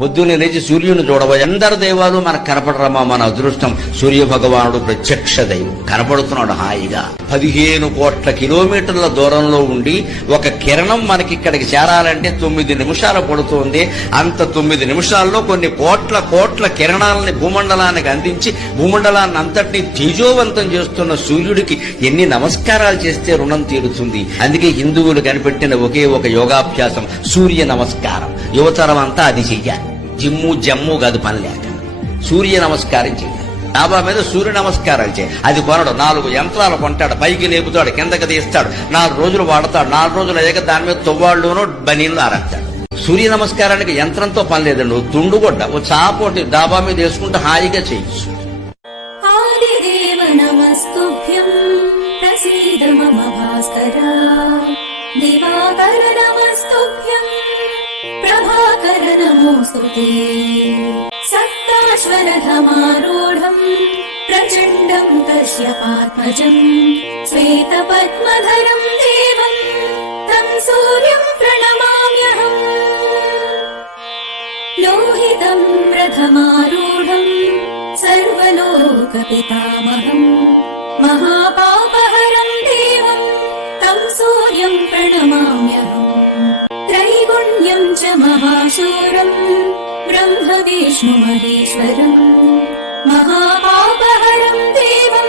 పొద్దున్నే లేచి సూర్యుని చూడబోయే అందరు దైవాలు మనకు కనపడరమ్మా. మన అదృష్టం సూర్య భగవానుడు ప్రత్యక్ష దైవం కనపడుతున్నాడు హాయిగా. 15 కోట్ల కిలోమీటర్ల దూరంలో ఉండి ఒక కిరణం మనకి ఇక్కడికి చేరాలంటే 9 నిమిషాలు పడుతుంది. అంత 9 నిమిషాల్లో కొన్ని కోట్ల కిరణాలని భూమండలానికి అందించి భూమండలాన్ని అంతటినీ తేజోవంతం చేస్తున్న సూర్యుడికి ఎన్ని నమస్కారాలు చేస్తే రుణం తీరుతుంది. అందుకే హిందువులు కనిపెట్టిన ఒకే ఒక యోగాభ్యాసం సూర్య నమస్కారం. యువతరం అంతా అది చెయ్యాలి. జమ్ము కాదు పని లేక సూర్య నమస్కారం చేయాలి. డాబా మీద సూర్య నమస్కారాలు చేయాలి. అది కొనడు, 4 యంత్రాలు కొంటాడు, పైకి లేపుతాడు, కిందకి తీస్తాడు, 4 రోజులు వాడతాడు. 4 రోజులు అయ్యాక దాని మీద తువ్వాళ్ళునో బనీళ్ళు ఆరేస్తాడు. సూర్య నమస్కారానికి యంత్రంతో పని లేదండి. ఓ తుండుగొడ్డ, ఓ చాపోటి డాబా మీద వేసుకుంటే హాయిగా చేయొచ్చు. दिवाकर नमस्तुभ्यं प्रभाकर नमोस्तुते सप्ताश्वरधमारूढं प्रचण्डं कश्यपात्मजं श्वेतपद्मधरं देवं तं सूर्यं प्रणमाम्यहम् लोहितं रथमारूढं सर्वलोकपितामहं महापापहरं देवं तं सूर्यं प्रणमाम्यहम् त्रैगुण्यं च महाशूरं ब्रह्म विष्णु महेश्वरं महापापहरं देवं